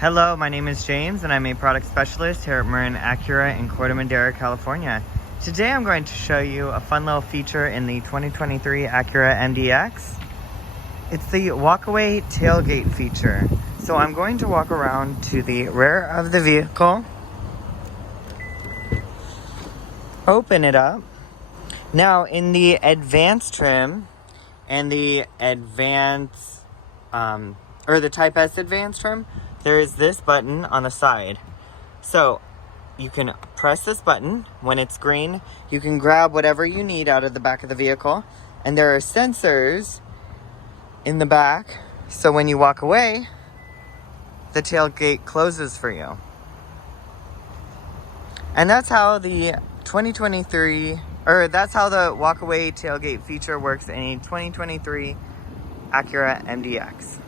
Hello, my name is James and I'm a product specialist here at Marin Acura in Corte Madera, California. Today I'm going to show you a fun little feature in the 2023 Acura MDX. It's the walkaway tailgate feature. So I'm going to walk around to the rear of the vehicle, open it up. Now in the Advance trim and the Advance, or the Type S Advance trim, there is this button on the side. So you can press this button. When it's green, you can grab whatever you need out of the back of the vehicle. And there are sensors in the back, so when you walk away, the tailgate closes for you. And that's how the walkaway tailgate feature works in a 2023 Acura MDX.